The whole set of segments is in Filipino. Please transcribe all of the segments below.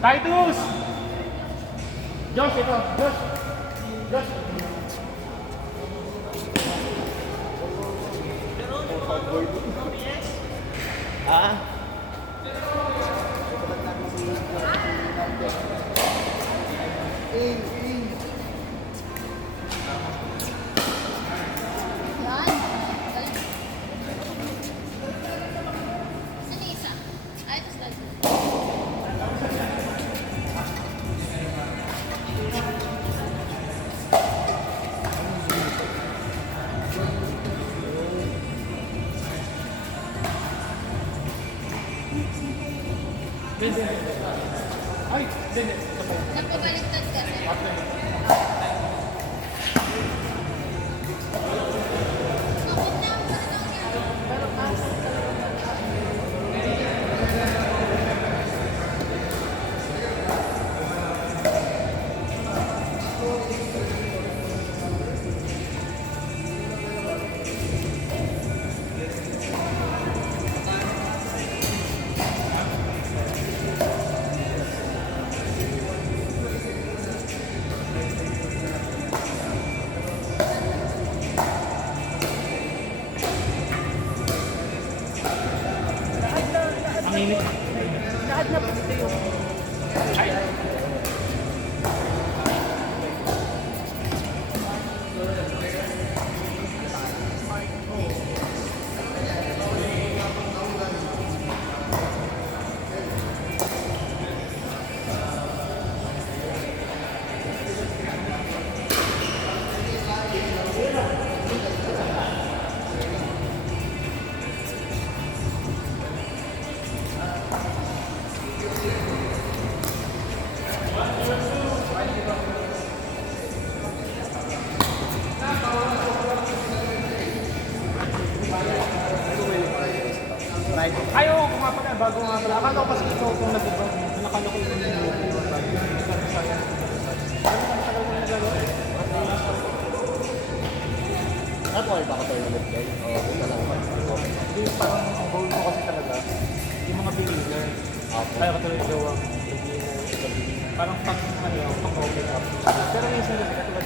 Titus! Josh, ito. Josh. Josh. Ah? Ay, hindi. Ito pa yan. Napabaliktad kasi. Ang init. Lahat na po dito yung... Ay. Ayaw, kumapag bago nga pala. Akala ko kasi ito kung nag-iba. Nakala ko yung Ako ay baka tayo ulit kayo. Oo, ito lang ba? Hindi, parang ang goal ko kasi talaga, yung mga beginner. Kaya katulad yung jowa, beginner. Parang pang-open up. Pero minsan kasi katulad,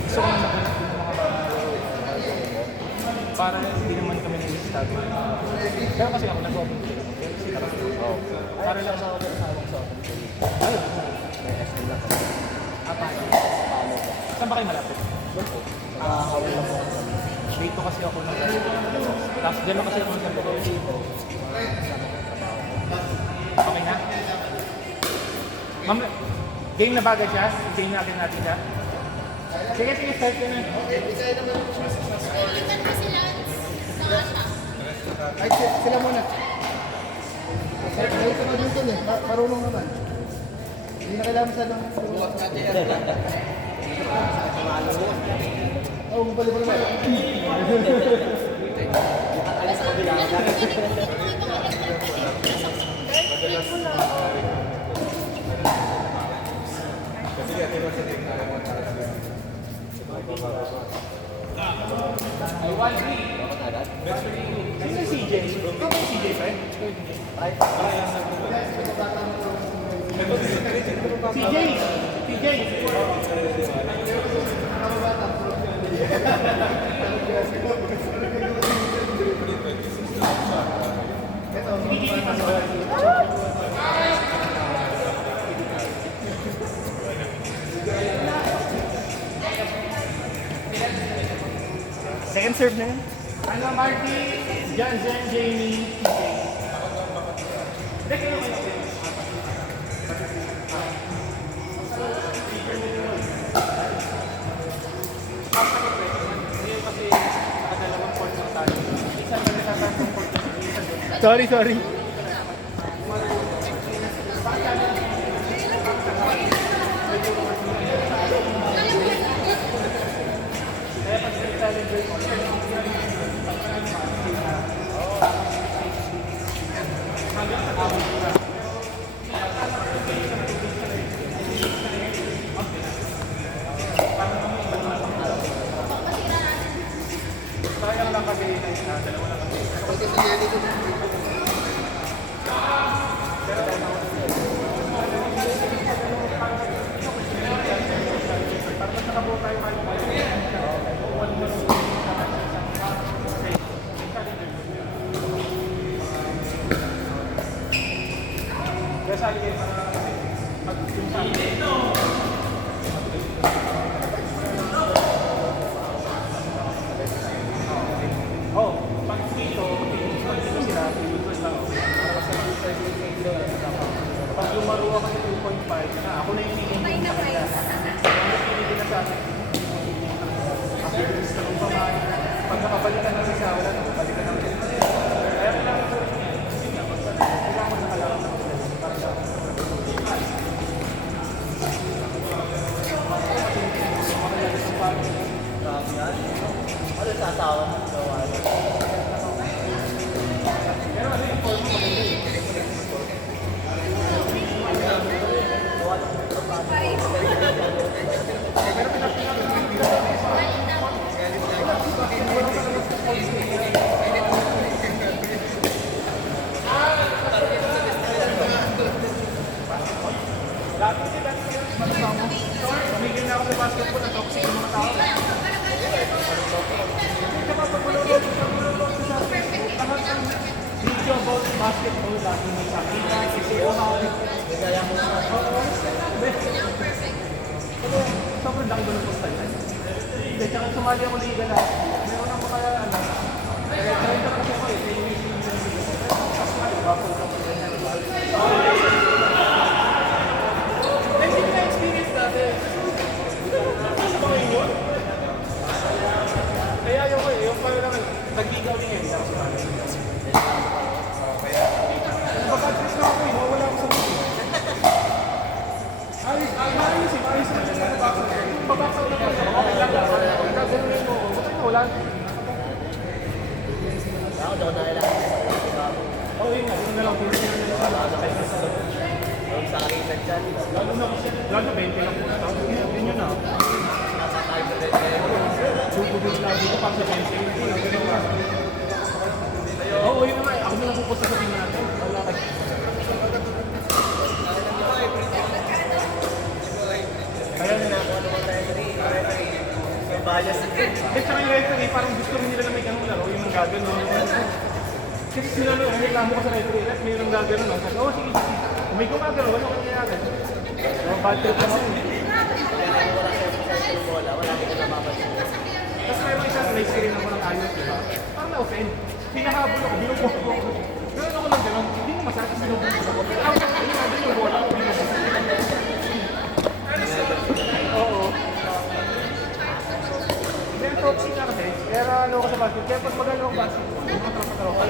gusto ko na maghanap din ng mga bagong para hindi naman kami nag-study. Pero kasi ako nag-open ko. Para lang sa open sa abang sa open. Ayun. May SM lang kami. Paano? Paano ba? Saan ba kayo malapit? Doon po. Nakakawin lang po kami. Dito kasi ako nag tapos dyan lang kasi ako nag Okay na? Ma'am, game na bagay siya? Game na agad natin siya? Sige, start ka na. Ilan pa sila sa kasa? Ay, sila muna. Ay, ito na dito eh. Marunong naman. Hindi na kailangan sa nang... Buwag natin yan. Oo, mabali pa naman. Nakakalas ko bilangan. I want to sino si CJ? Ikaw ba yung CJ, friend? CJ! CJ! Second serve na yun. Ano, Marty? Jan, Jamie, CJ. Sorry. Sayang lang kasi dalawa lang kasi. Kaya sali kayo para pag yung sali. Oh, pag dito sila, first lang. Pag lumaro ako ng 2.5, na ako na yung hingin May na kanila. price. Hindi nila sa akin. Ang bilis na kung pamaan. Pag nakabalikan na siya, wala na, balikan na ulit. Kaya kailangan ko rin yan. Kailangan mo nakalaman ng sila. Para sa Ano sasawa ng gawa? Tumigil na ako sa basketball, na-toxic yung mga tao. Video about basketball, lagi may sakita, sisiyohan. Sobrang laki ko ng postal yan. Hindi, tsaka sumali ako liga na. Meron ng mga ano. Kaya try ko kasi ako eh. Hindi ko na-experience dati. Gusto ko yun. Kaya yung ko eh, yung parang nag-ligaw ni Emil ako sa akin. Pagka-dress na ako eh, wala ako sa mga. Ayos na babaksaw na pala. Okay lang lang. Gagawin mo. Bakit mo wala? Ako daw na kailangan. Oo yun nga, yun na lang. Sa akin dyan. Lalo 20 lang po. Yun yun na. Nasa tayo sa rin. Bububig lagi ko pang sa 20. Oo yun naman. Ako na lang pupunta sa team natin. Wala ka. Kaya na ako ano mga referee. Yung bias. Eh, tsaka yung referee, parang gusto rin nila na may ganun laro, yung gagano. Kasi sila nung reklamo ko sa referee, at mayroong gagano. Sabi, oh, sige, sige. Kung may gumagano, wala kang nangyayari. So, bad trip lang ako. Wala din na mapapansin. Tapos mayroong isang race rin ako ng ayos, di ba? Parang na-offend. Hinahabol ako, binubuhat ko. Gano'n ako lang gano'n, hindi mo masakit, binubuhat ako. Ako, hindi nga din yung bola ko, binubuhat ako. Oo. Then toxic na kasi, kaya ano ko sa basket, kaya pag magano ako basket, yung mga tropa-tropa,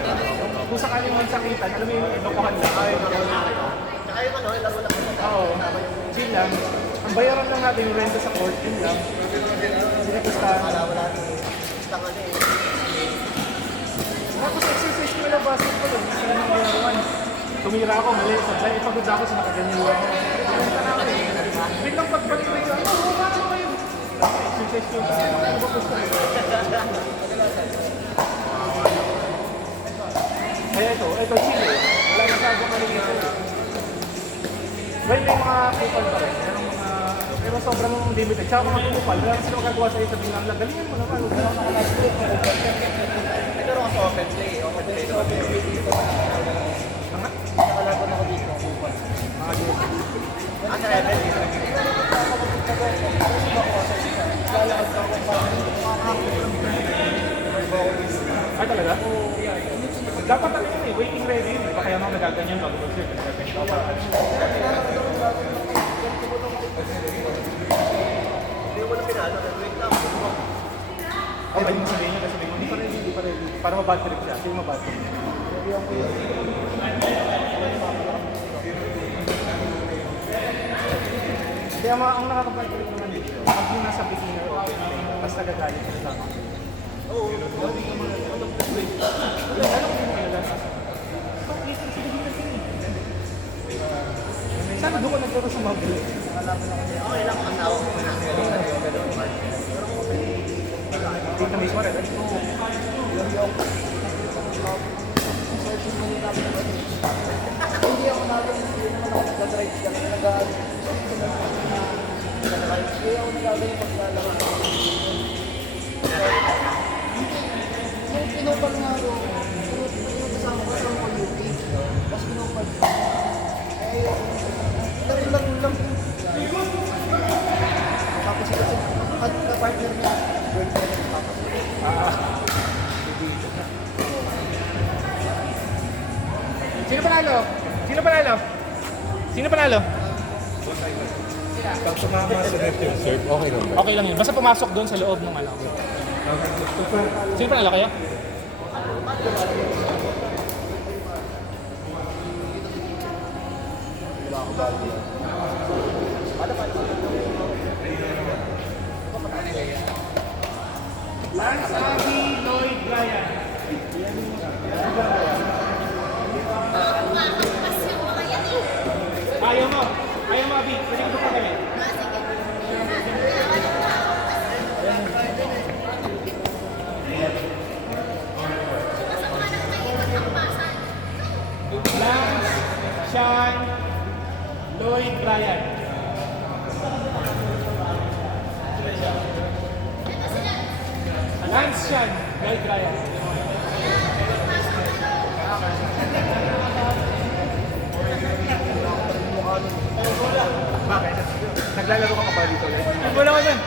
kung sakaling man sakitan, alam mo yung lokohan lang, ay, Tsaka yung ano, laro lang. oo, chill lang. Ang bayaran lang natin yung renta sa court, yun lang. Sinapustahan. Wala din. Lang ano eh. Tapos exercise ko lang basketball, hindi sila nang laruan. Tumira ako, mali, sablay, ipagod ako sa nakaganyan lang. Pinunta na ako eh. Biglang pagbalik ko yun, oo, ano kayo? Exercise ko, ano ba gusto ko? Kaya ito chill eh. Wala masyadong maligit. Well, may mga kupal pa rin. Pero sobrang limited. Tsaka mga kupal, wala kasi magagawa sa'yo sa biglang lang. Galingan mo naman, huwag na makalaglit. Pero kasi open play. Open play. Tanga? Nakalaban ako dito. Mga dito. Ah, sa level. Ay talaga? Dapat ano yun eh, waiting ready yun. Diba kaya mga nagaganyan bago mag-sir. Nagaganyan ka pa. Hindi mo na pinalo. Nag-wait lang. Oh, pwede mo sabihin niya kasi hindi pa ready, hindi pa ready. Para mabad trip siya. Sige mabad trip. Kaya ang nakakabad trip naman dito, pag yung nasa beginner open play, tapos nagagalit siya sa akin. Oo. Ano kung hindi mo nalala? Bakit? Kasi beginner ka eh. Sana doon ko nagkaroon sa mga blue. Okay lang. Asawa ko na. Dito mismo rin. Hindi ako nag-drive ka na nag-drive. Hindi ako nag-drive paglalaro. Yung pinupal nga ako, pinupasama ko sa mga UP. Tapos pinupal ko. Eh, panalo? Sino panalo? Sino panalo? Pag sumama sa net yung serve, okay lang ba? Okay lang yun. Basta pumasok doon sa loob ng ano. Sino panalo kaya? Lance Abby Lloyd Ryan. Makakampas yung mga yan eh. Ayaw mo, Abby. Pwede ka pa kami. Ah, sige. Sumasama ng kayo sa kapasan. Lance Sean Lloyd Ryan. Ito sila. Lance Sean Lloyd Ryan. Bakit? Naglalaro ka pa ba dito? Wala ka dyan.